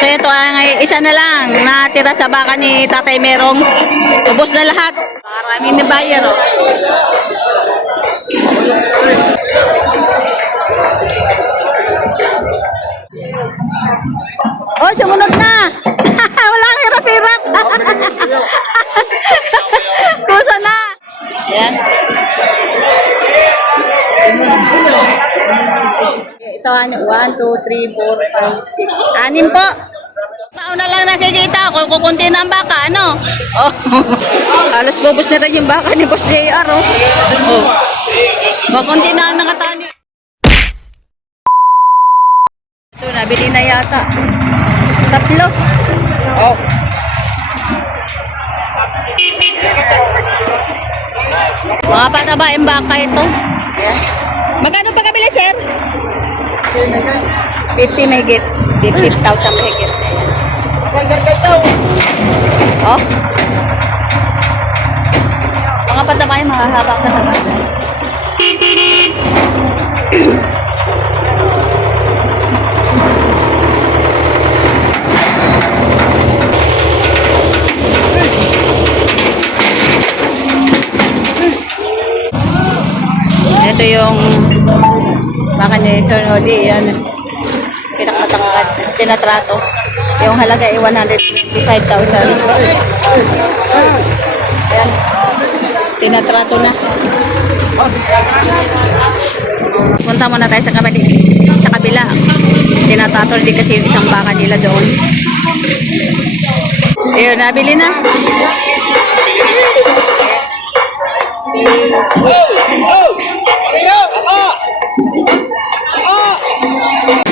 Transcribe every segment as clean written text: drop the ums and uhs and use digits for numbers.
So ito ang isa na lang natira sa baka ni Tatay Merong. Ubos na lahat. Maraming na buyer, oh. Oh, sumunod na. Wala kang hirap-hirap. Kusa na. Yan. Ito ano, 1, 2, 3, 4, 5, 6. Anim po. Nauna lang nakikita ko, kukunti na ang baka, ano? Oh. Alas bubos na rin yung baka ni Boss JR, oh. Oh. Kukunti na ang nakatali. Ito, nabili na yata. Tatlo. Oh. Mga patabaing baka ito. Magkano pa kabili, sir? 50 may git. 50,000 may git. Oh. Mga patabaing mahahaba na naman. Ito yung baka ni Sir Nodi, yan. Pinakamatangkad, tinatrato. Yung halaga ay 125,000. Ayan. Tinatrato na. Punta muna tayo sa kabila. Tinatrato din kasi yung isang baka nila doon. Ayun, nabili na.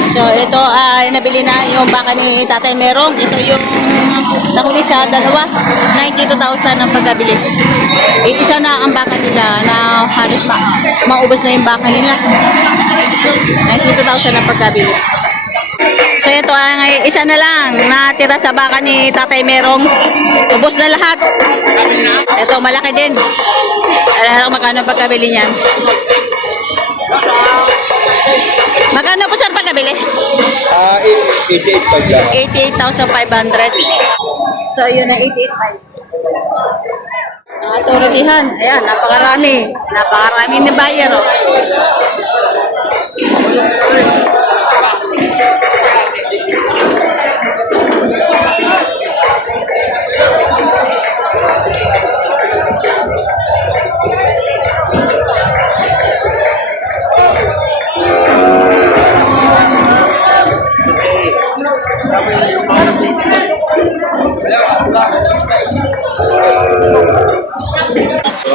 So ito ay nabili na yung baka ni Tatay Merong. Ito yung nahuli sa dalawa. 92,000 ang pagkabili. Isa na ang baka nila na halos maubos na yung baka nila. 92,000 ang pagkabili. So ito ay isa na lang natira sa baka ni Tatay Merong. Ubos na lahat. Ito malaki din. Alam mo magkano pagkabili niyan? Magkano po sir pagkabili? 88,500 lang. 88,500. So yun na 88,500. Ang autoritihan. Ayan, napakarami. Napakarami ni buyer, oh.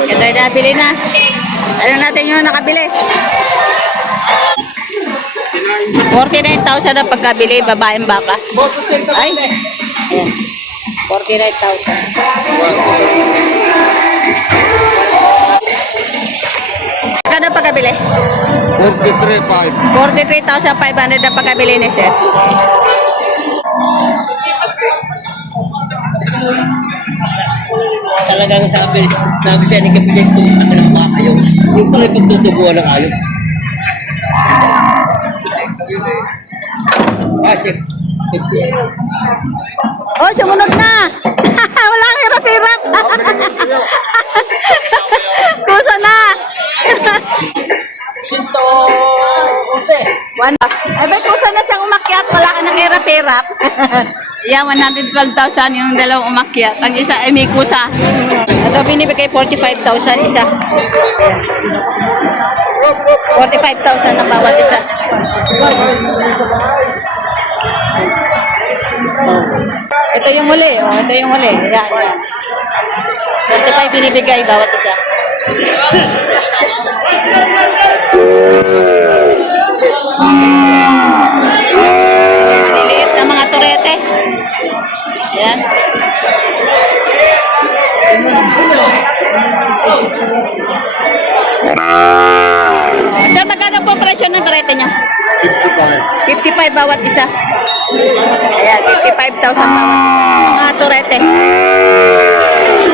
Ito ay nabili na. Ano natin yung nakabili? 49,000 ang pagkabili, babaeng baka. Ay, ayan. 49,000. Kano pagkabili? 43,500. 43,500 ang pagkabili ni sir. Talagang sabi siya ni Kapiteng kung kami ng mga ayaw. Yung pala yung pagtutubuan ng ayaw. Sir. Oh, sumunod na. Wala kang hirap-hirap. Kusa na. 111. Ay, ba't kusa na siyang umakyat? Wala ka ng hirap-hirap. Yan, 112,000 yung dalawang umakyat. Ang isa ay may kusa. Ito binibigay 45,000 isa. 45,000 na bawat isa. Ito yung huli. Oh, ito yung huli. Yan, yan. 45 binibigay bawat isa. Maliliit na mga turete. Yan. Sir, magkano po presyo ng turete niya? 55 bawat isa. Ayan, 55,000 bawat mga turete.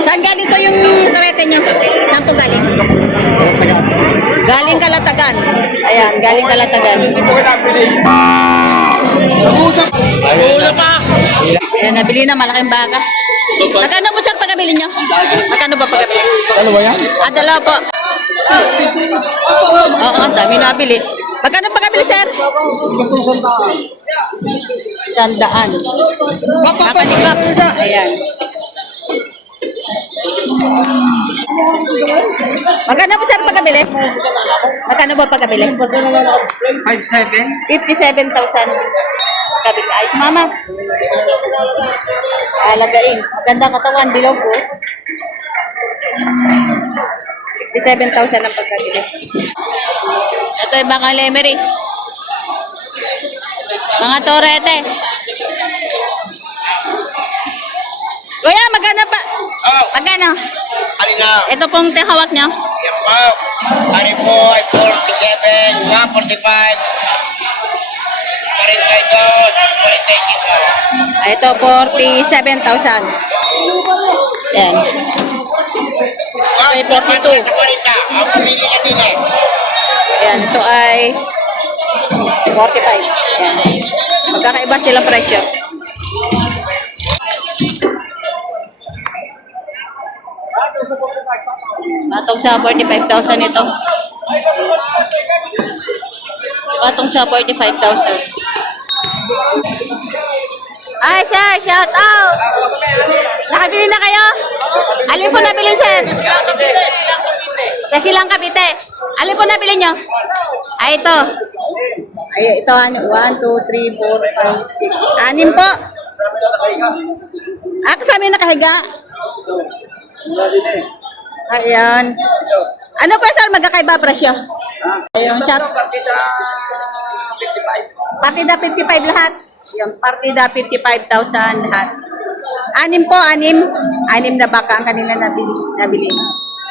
Saan galing to yung turete niyo? Saan po galing? Galing Kalatagan. Ayan, galing Kalatagan. Usap pa! Ayan, nabili na malaking baka. Magkano po sir pagkabili nyo? Magkano ba pagkabili? Ano ba yan? Dalawa po. Oo, ang dami nabili. Magkano pagkabili sir? 100. Nakanikap. Ayan. Magkano po sir pagkabili? Magkano ba pagkabili? 5'7"? 57,000. Kabili. Ayos mama. Alagain. Maganda katawan. Dilaw po. 57,000 ang pagkabili. Ito yung baka lemery. Mga torete. Kuya, magkano pa? Oh, Magkano? alina. Ito pong hawak nyo. Yan po. Ano po ay 47, 145. 42, 45. Ito, 47,000. Yan. Ay, 42. Sa 40. Ang pamili ka din eh. Yan, ito ay 45. Yan. Magkakaiba silang presyo. Patong sa 45,000 ito. Patong sa 45,000. Ay, sir, shout out! Nakabili na kayo? Alin po nabili, sir? Silang Cavite. Alin po nabili nyo? Ay, ito. Ay, ito, 1, 2, 3, 4, 5, 6. 6 po. Kasama yung nakahiga. Ayan. Ano po, sir? Magkakaiba presyo? Ayun, shot. Partida 55 lahat. Yung partida 55,000 lahat. 6 po, 6 na baka ang kanila nabili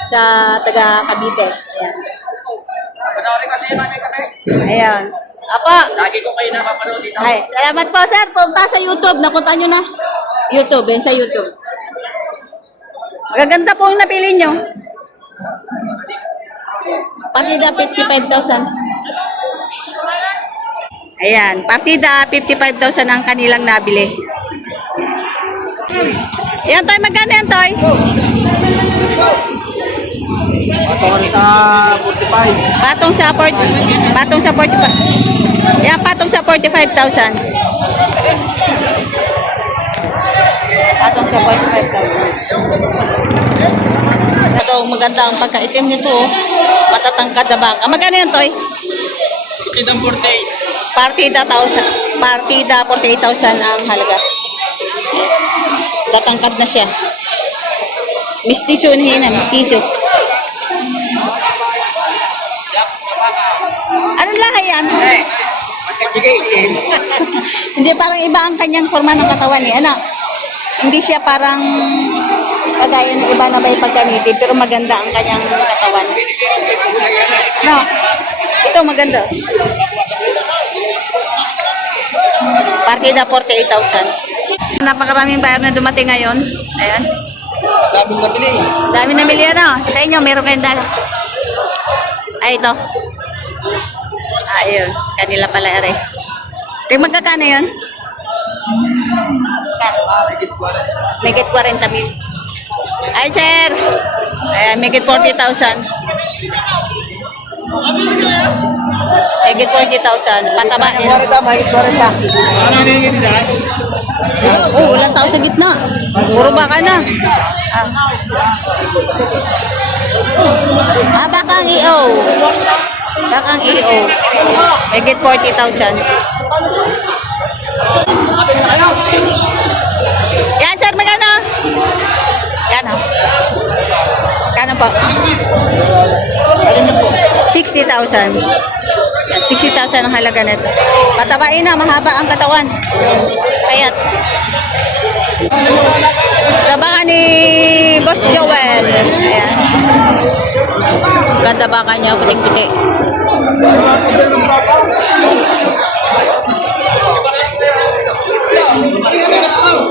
sa taga Cavite. Ayan. Ayan. Apo. Lagi ko kayo napapanood dito. Ay, salamat po sir. Punta sa YouTube. Napunta nyo na. YouTube. Yan sa YouTube. Magaganda po ang napili nyo. Partida 55,000. Ayan. Partida 55,000 ang kanilang nabili. Yan, Toy. Magkano yan, Toy? Patungan sa 45. Patong sa 45. Yan, patong sa 45,000. Patong sa 45,000. Ito, maganda ang pagkaitim nito. Matatangkad na bangka. Magkano yan, Toy? Kitang 48. Partida 48,000 ang halaga. Tatangkad na siya. Mistiso na hina, mistiso. Anong lahi yan? Sige, itim. Hindi, parang iba ang kanyang forma ng katawan eh. Ano? Hindi siya parang kagaya ng iba na may pagkanitid, pero maganda ang kanyang katawan. No? Ito maganda. Partida 48,000. Napakaraming bayar na dumating ngayon. Ayan. Daming nabili. Dami na milyon, no? Sa inyo, meron kayong dala. Ay, ito. Ayun. Kanila pala, ere. Tingnan magkakano yun? Megit 40,000. Ay, sir. Ayan, megit 40,000. Megit 40,000. Pataba. Mahigit 40. Ano yung hindi dahil? Oh, walang tao sa gitna. Puro baka na. Bakang EO. Bakang EO. Megit 40,000. Yan, sir, magkano? Yan, ha? Kano po? 60,000. Yan, 60,000 ang halaga nito. Patabain na, mahaba ang katawan. Payat. Kabaka ni Boss Joel. Ayan. Ganda baka niya, puting-puti.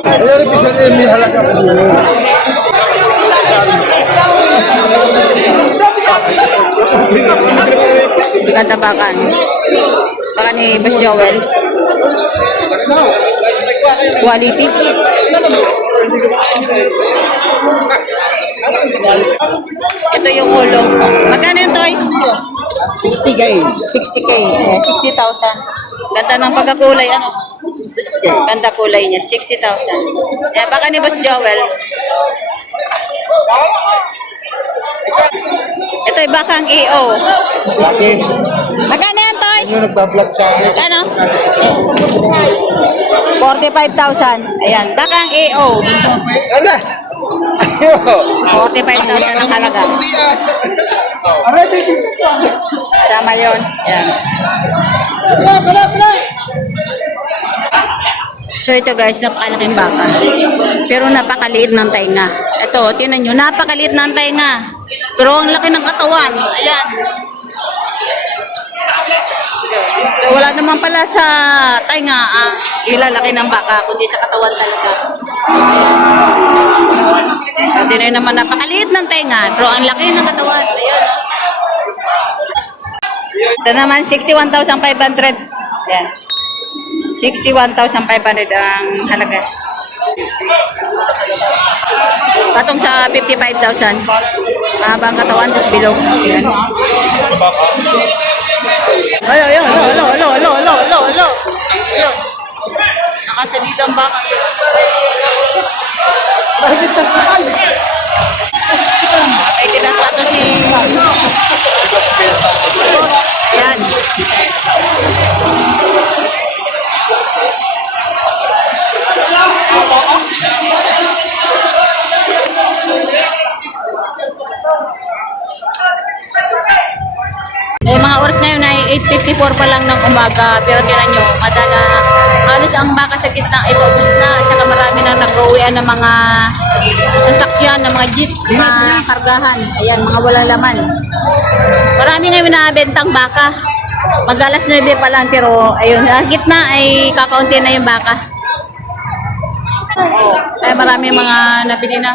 Ayan, bisa niya may halaga ko. Ganda baka ni Boss Joel. Quality. Ito yung hulong. Magkano yun, Toy? 60K. 60K. 60,000. Ganda ng pagkakulay, ano? 60K. Ganda kulay niya, 60,000. Baka ni Boss Joel. Ito ay bakang EO. Laki. Magkano yan, Toy? Yung nagbablog sa Ano? 45,000. Ayan, bakang EO. Ala! 45,000 ang halaga. Sama yun. Ayan. So ito guys, napakalaking baka. Pero napakaliit ng tainga. Ito, tinan nyo, napakaliit ng tainga. Pero ang laki ng katawan. Ayan. So, wala naman pala sa tainga ilalaki ng baka, kundi sa katawan talaga. Ayan. Tinan naman, napakaliit ng tainga. Pero ang laki ng katawan. Ayan. Ito naman, 61,500. Ayan. 61,500 ang halaga. Patong sa 55,000. Mahabang katawan, tapos bilog. Ayan. Alo. Nakasalid ang baka yun. Ay, tinatrato si... Ayan. Mga oras ngayon ay 8:54 pa lang ng umaga, pero tinan nyo, halos ang baka sa gitna ay paubos na, at saka marami nang nag-uwian ng mga sasakyan, ng mga jeep na kargahan. Ayan, mga walang laman. Marami ngayon nabentang baka. Mag-alas 9 pa lang, pero ayun, sa gitna ay kakaunti na yung baka. Ay marami mga nabili na.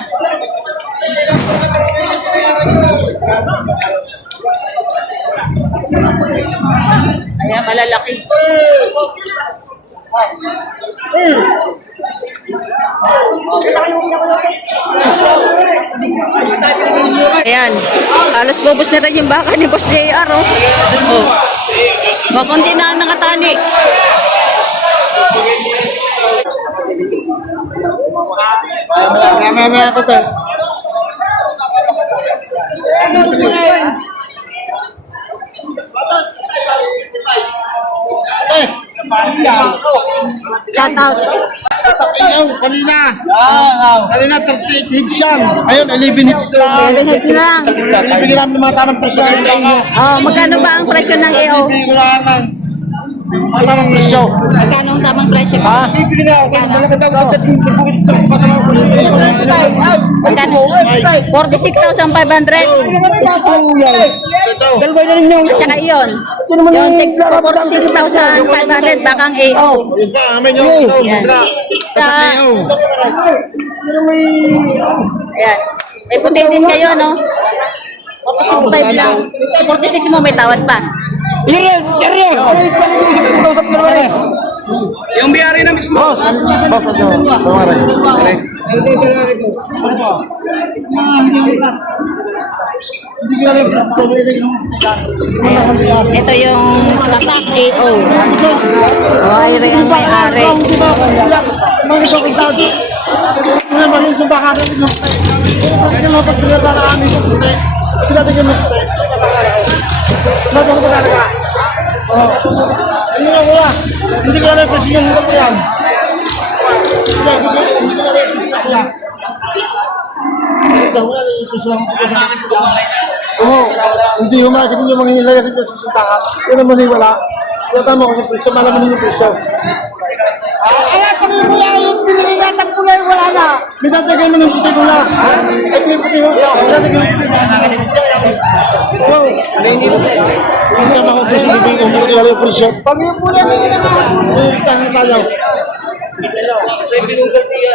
Ayan, malalaki. Ayan, halos bubos na rin yung baka ni Boss JR, oh. Oh. Makunti na ang nakatali. Mamaya ako to. Shout out. Ikaw, kanina. Kanina 38 hits yan. Ayun, 11 hits lang. 11 hits lang. Bibigyan namin ng mga tamang presyo. Oh, magkano ba ang presyo ng EO? Bibigyan ko lang ng mga tamang presyo. Magkano ang tamang presyo? Ha? Bibigyan na ako. Magkano? 46,500. Dalawa na ninyo. At saka yun. Yung 46,500 bakang EO. Amin yung ito. Yan. Sa... Ayan. May puti din kayo, no? 46,500 lang. 46 mo, may tawad pa. Yung biyari na mismo. Boss, ano? Tumaray. Ito yung tatak EO. O, ay rin ang may-ari. Mga gusto kong tawag. Una ba yung sumbakan natin yung yung mga pagpilata na amin yung puti. Pinatigyan mo puti. Ba't ako pagkalaga? Oo. Hindi nga kuya. Hindi ko alam yung presyon ng po yan. Hindi ko alam yung presyon ng kuya. Oo. Hindi umakit yung mga hinilagay sa susuntakan. Yun naman yung wala. Kaya tama ko sa presyo. Malaman yung presyo. Yung piniligatang kulay, wala na. Minatagay mo ng puti kuya. Ito yung puti kuya. Minatagay mo ng puti. Oo. Hindi naman ako presyo. Hindi ko kilala yung presyo. Pag yung kulay, hindi naman ako. Tangan tayo. Sa binugal niya.